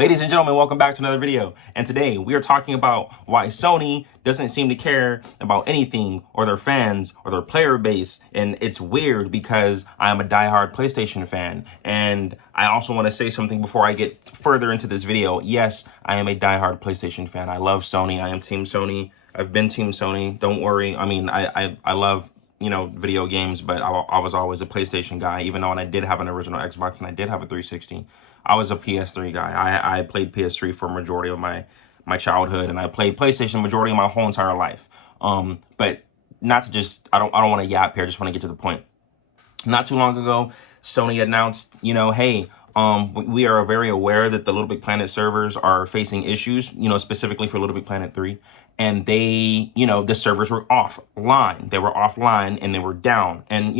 Ladies and gentlemen, welcome back to another video. And today we are talking about why Sony doesn't seem to care about anything or their fans or their player base. And it's weird because I am a diehard PlayStation fan. And I also want to say something before I get further into this video. Yes, I am a diehard PlayStation fan. I love Sony. I am Team Sony. I've been Team Sony. Don't worry. I mean, I love, video games, but I was always a PlayStation guy, even though I did have an original Xbox and I did have a 360. I was a PS3 guy. I played PS3 for a majority of my childhood, and I played PlayStation majority of my whole entire life. But not to just, I don't want to yap here, I just want to get to the point. Not too long ago, Sony announced, hey, we are very aware that the LittleBigPlanet servers are facing issues, specifically for LittleBigPlanet 3. And they, the servers were offline. They were offline and they were down. And,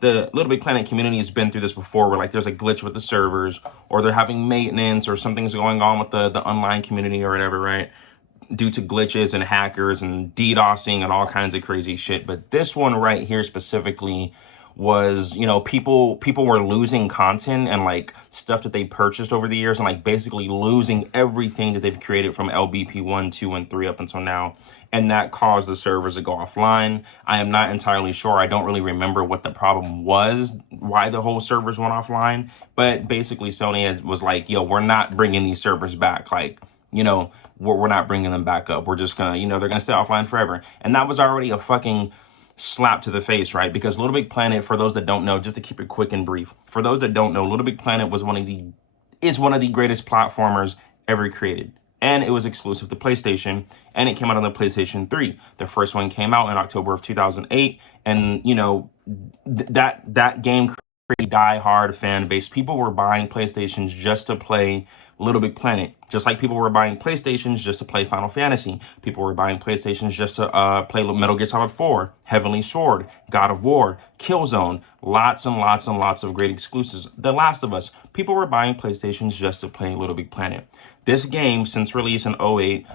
the LittleBigPlanet community has been through this before where like there's a glitch with the servers or they're having maintenance or something's going on with the online community or whatever, right? Due to glitches and hackers and DDoSing and all kinds of crazy shit. But this one right here specifically was, people were losing content and like stuff that they purchased over the years and like basically losing everything that they've created from LBP 1, 2, and 3 up until now. And that caused the servers to go offline. I am not entirely sure. I don't really remember what the problem was, why the whole servers went offline. But basically Sony was like, yo, we're not bringing these servers back. Like, we're not bringing them back up. We're just gonna, they're gonna stay offline forever. And that was already a fucking slap to the face, right? Because LittleBigPlanet, for those that don't know, just to keep it quick and brief, for those that don't know, LittleBigPlanet was one of the greatest platformers ever created. And it was exclusive to PlayStation, and it came out on the PlayStation 3. The first one came out in October of 2008, and that game created a die-hard fan base. People were buying PlayStations just to play LittleBigPlanet, just like people were buying PlayStations just to play Final Fantasy. People were buying PlayStations just to play Metal Gear Solid 4, Heavenly Sword, God of War, Killzone, lots and lots and lots of great exclusives. The Last of Us. People were buying PlayStations just to play LittleBigPlanet. This game, since release in 2008,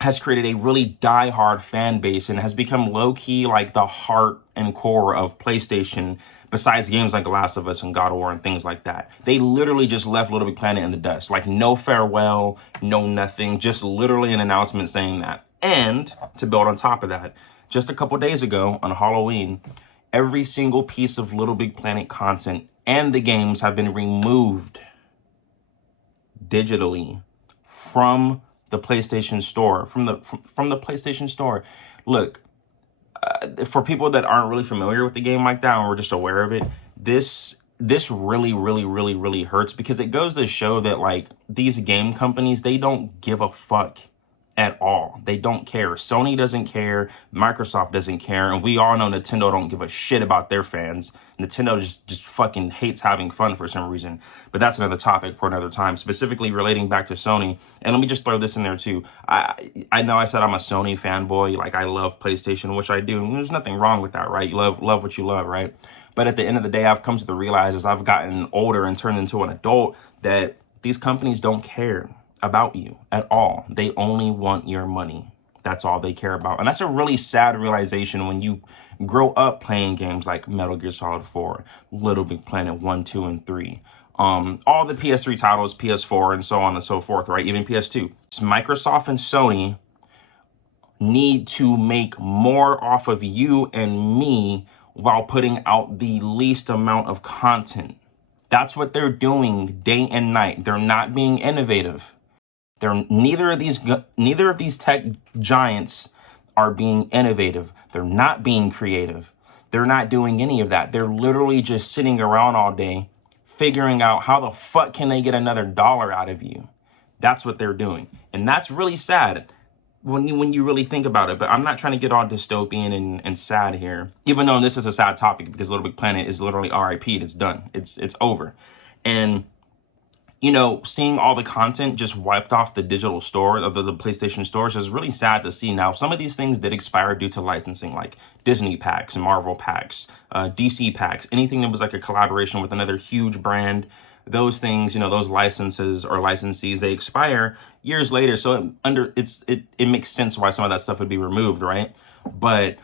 has created a really die-hard fan base and has become low-key like the heart and core of PlayStation, besides games like The Last of Us and God of War and things like that. They literally just left LittleBigPlanet in the dust. Like no farewell, no nothing, just literally an announcement saying that. And to build on top of that, just a couple days ago on Halloween, every single piece of LittleBigPlanet content and the games have been removed digitally from the PlayStation Store, from the PlayStation Store. Look, for people that aren't really familiar with the game like that, and we're just aware of it, this really, really, really, really hurts because it goes to show that like these game companies, they don't give a fuck at all. They don't care. Sony doesn't care. Microsoft doesn't care. And we all know Nintendo don't give a shit about their fans. Nintendo just fucking hates having fun for some reason. But that's another topic for another time, specifically relating back to Sony. And let me just throw this in there too. I know I said I'm a Sony fanboy. Like I love PlayStation, which I do. And there's nothing wrong with that, right? You love what you love, right? But at the end of the day, I've come to the realize as I've gotten older and turned into an adult that these companies don't care about you at all. They only want your money. That's all they care about. And that's a really sad realization when you grow up playing games like Metal Gear Solid 4, LittleBigPlanet 1, 2, and 3. All the PS3 titles, PS4, and so on and so forth, right? Even PS2. Microsoft and Sony need to make more off of you and me while putting out the least amount of content. That's what they're doing day and night. They're not being innovative. Neither of these tech giants are being innovative. They're not being creative. They're not doing any of that. They're literally just sitting around all day figuring out how the fuck can they get another dollar out of you. That's what they're doing. And that's really sad when you really think about it. But I'm not trying to get all dystopian and sad here, even though this is a sad topic because LittleBigPlanet is literally RIP'd. It's done. It's over. And seeing all the content just wiped off the digital store of the PlayStation stores is really sad to see. Now, some of these things did expire due to licensing, like Disney packs, Marvel packs, DC packs, anything that was like a collaboration with another huge brand. Those things, those licenses or licensees, they expire years later. So it makes sense why some of that stuff would be removed, right? But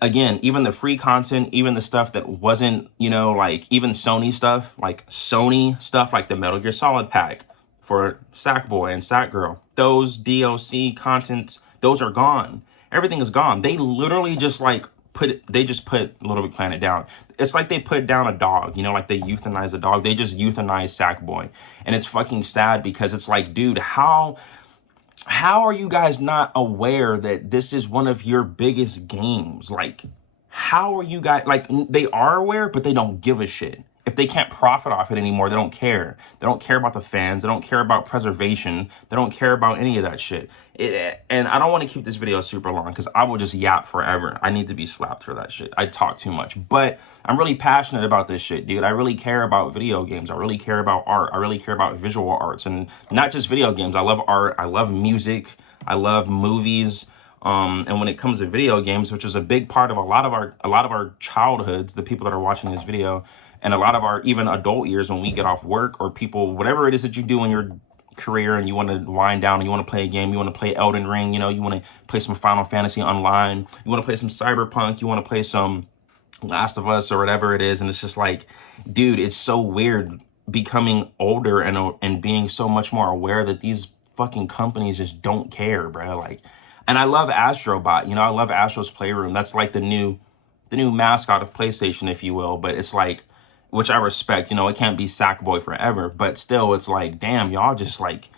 again, even the free content, even the stuff that wasn't, like even Sony stuff, like the Metal Gear Solid pack, for Sackboy and Sackgirl. Those DLC contents, those are gone. Everything is gone. They literally just like put LittleBigPlanet down. It's like they put down a dog, you know, like they euthanize a dog. They just euthanize Sackboy. And it's fucking sad because it's like, dude, how are you guys not aware that this is one of your biggest games? Like, how are you guys, like, they are aware, but they don't give a shit. If they can't profit off it anymore, they don't care. They don't care about the fans. They don't care about preservation. They don't care about any of that shit. And I don't want to keep this video super long because I will just yap forever. I need to be slapped for that shit. I talk too much. But I'm really passionate about this shit, dude. I really care about video games. I really care about art. I really care about visual arts. And not just video games. I love art. I love music. I love movies. And when it comes to video games, which is a big part of a lot of our childhoods, the people that are watching this video, and a lot of our even adult years when we get off work, or people, whatever it is that you do in your career and you want to wind down and you want to play a game, you want to play Elden Ring, you know, you want to play some Final Fantasy Online, you want to play some Cyberpunk, you want to play some Last of Us or whatever it is. And it's just like, dude, it's so weird becoming older and being so much more aware that these fucking companies just don't care, bro. Like, and I love Astrobot, you know, I love Astro's Playroom. That's like the new mascot of PlayStation, if you will. But it's like, which I respect, you know, it can't be Sackboy forever, but still, it's like, damn, y'all just like,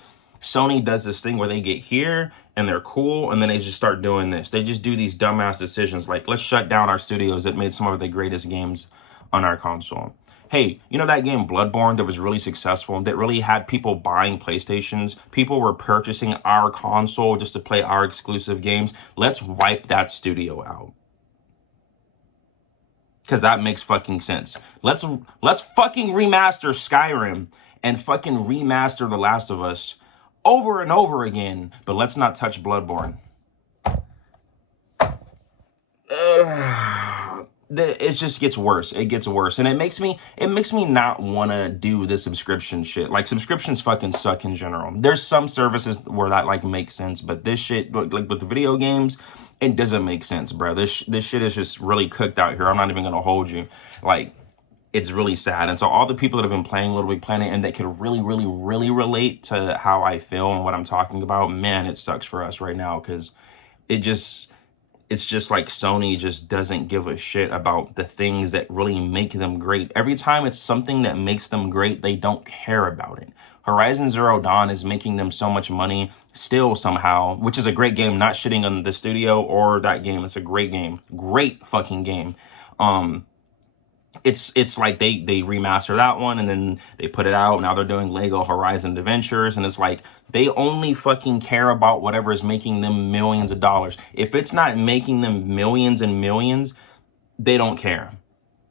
Sony does this thing where they get here and they're cool, and then they just start doing this. They just do these dumbass decisions like, let's shut down our studios that made some of the greatest games on our console. Hey, you know that game Bloodborne that was really successful, that really had people buying PlayStations? People were purchasing our console just to play our exclusive games. Let's wipe that studio out. Because that makes fucking sense. Let's fucking remaster Skyrim and fucking remaster The Last of Us over and over again. But let's not touch Bloodborne. It just gets worse. It gets worse. And it makes me not want to do the subscription shit. Like, subscriptions fucking suck in general. There's some services where that like makes sense. But this shit, like with the video games, it doesn't make sense, bro. This shit is just really cooked out here. I'm not even gonna hold you. Like, it's really sad. And so all the people that have been playing LittleBigPlanet and that could really, really, really relate to how I feel and what I'm talking about, man, it sucks for us right now because it's just like Sony just doesn't give a shit about the things that really make them great. Every time it's something that makes them great, they don't care about it. Horizon Zero Dawn is making them so much money still somehow, which is a great game, not shitting on the studio or that game. It's a great game. Great fucking game. It's like they remaster that one and then they put it out. Now they're doing Lego Horizon Adventures, and it's like they only fucking care about whatever is making them millions of dollars. If it's not making them millions and millions, they don't care.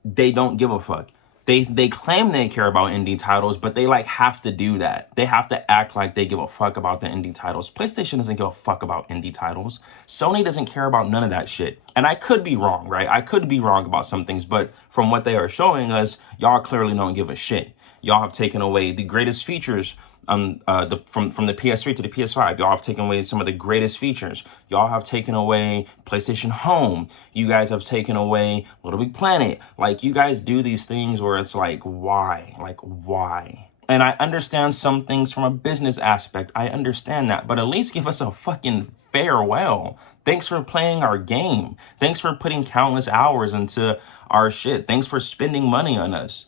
They don't give a fuck. They claim they care about indie titles, but they like have to do that. They have to act like they give a fuck about the indie titles. PlayStation doesn't give a fuck about indie titles. Sony doesn't care about none of that shit. And I could be wrong, right? I could be wrong about some things, but from what they are showing us, y'all clearly don't give a shit. Y'all have taken away the greatest features from the PS3 to the PS5. Y'all have taken away some of the greatest features. Y'all have taken away PlayStation Home. You guys have taken away LittleBigPlanet. Like, you guys do these things where it's like, why? Like, why? And I understand some things from a business aspect. I understand that. But at least give us a fucking farewell. Thanks for playing our game. Thanks for putting countless hours into our shit. Thanks for spending money on us.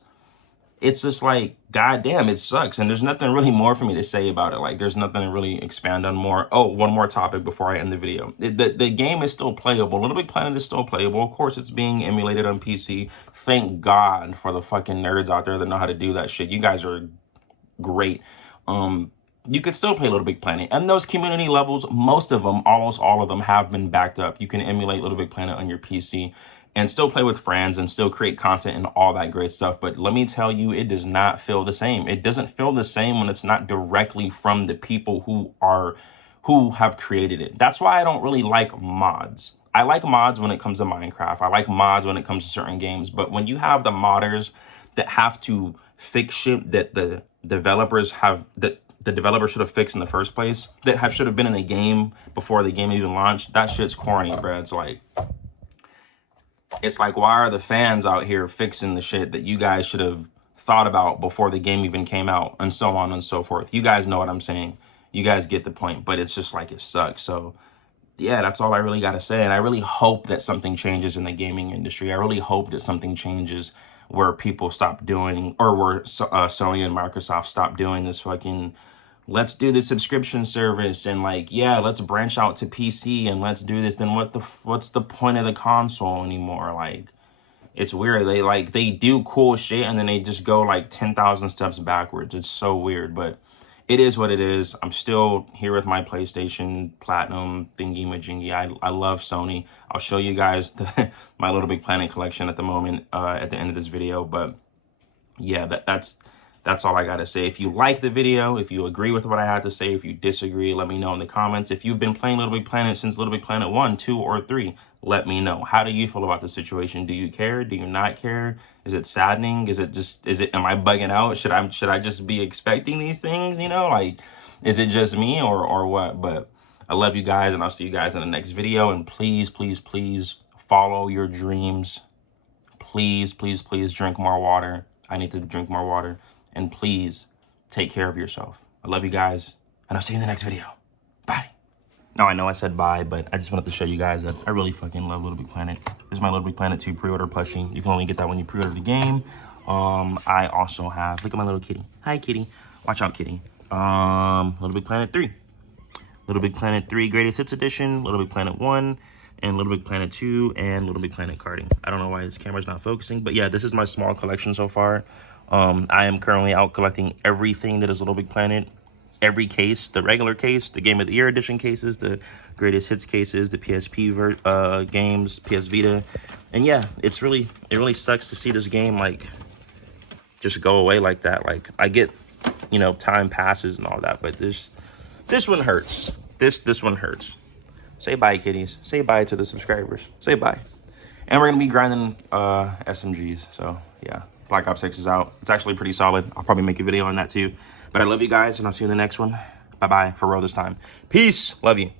It's just like, goddamn, it sucks. And there's nothing really more for me to say about it. Like, there's nothing to really expand on more. Oh, one more topic before I end the video. The game is still playable. LittleBigPlanet is still playable. Of course, it's being emulated on PC. Thank God for the fucking nerds out there that know how to do that shit. You guys are great. You could still play LittleBigPlanet. And those community levels, most of them, almost all of them, have been backed up. You can emulate LittleBigPlanet on your PC and still play with friends and still create content and all that great stuff. But let me tell you, it does not feel the same. It doesn't feel the same when it's not directly from the people who have created it. That's why I don't really like mods. I like mods when it comes to Minecraft. I like mods when it comes to certain games. But when you have the modders that have to fix shit that the developers should have fixed in the first place, that should have been in a game before the game even launched, that shit's corny, bro. It's like, why are the fans out here fixing the shit that you guys should have thought about before the game even came out, and so on and so forth. You guys know what I'm saying. You guys get the point, but it's just like, it sucks. So yeah, that's all I really got to say. And I really hope that something changes in the gaming industry. I really hope that something changes where people stop doing, or where Sony and Microsoft stop doing this fucking, let's do the subscription service, and like, yeah, let's branch out to PC and let's do this. Then what's the point of the console anymore? Like, it's weird. They do cool shit and then they just go like 10,000 steps backwards. It's so weird, but it is what it is. I'm still here with my PlayStation Platinum thingy majingy. I love Sony. I'll show you guys my Little Big Planet collection at the moment, at the end of this video. But yeah, that's all I gotta say. If you like the video, if you agree with what I had to say, if you disagree, let me know in the comments. If you've been playing Little Big Planet since Little Big Planet 1, 2, or 3, let me know. How do you feel about the situation? Do you care? Do you not care? Is it saddening? Am I bugging out? Should I just be expecting these things, you know? Like, is it just me or what? But I love you guys, and I'll see you guys in the next video. And please, please, please follow your dreams. Please, please, please drink more water. I need to drink more water. And please take care of yourself. I love you guys, and I'll see you in the next video. Bye. Now, I know I said bye, but I just wanted to show you guys that I really fucking love Little Big Planet. This is my Little Big Planet 2 pre-order plushie. You can only get that when you pre-order the game. I also have, look at my little kitty. Hi, kitty. Watch out, kitty. Little Big Planet 3. Little Big Planet 3 Greatest Hits Edition, Little Big Planet 1, and Little Big Planet 2, and Little Big Planet Karting. I don't know why this camera's not focusing, but yeah, this is my small collection so far. I am currently out collecting everything that is Little Big Planet. Every case, the regular case, the Game of the Year edition cases, the Greatest Hits cases, the PSP games, PS Vita. And yeah, it really sucks to see this game, like, just go away like that. Like, I get, you know, time passes and all that, but this one hurts. This one hurts. Say bye, kitties. Say bye to the subscribers. Say bye. And we're gonna be grinding SMGs, so yeah. Black Ops 6 is out. It's actually pretty solid. I'll probably make a video on that too. But I love you guys, and I'll see you in the next one. Bye-bye, for real this time. Peace. Love you.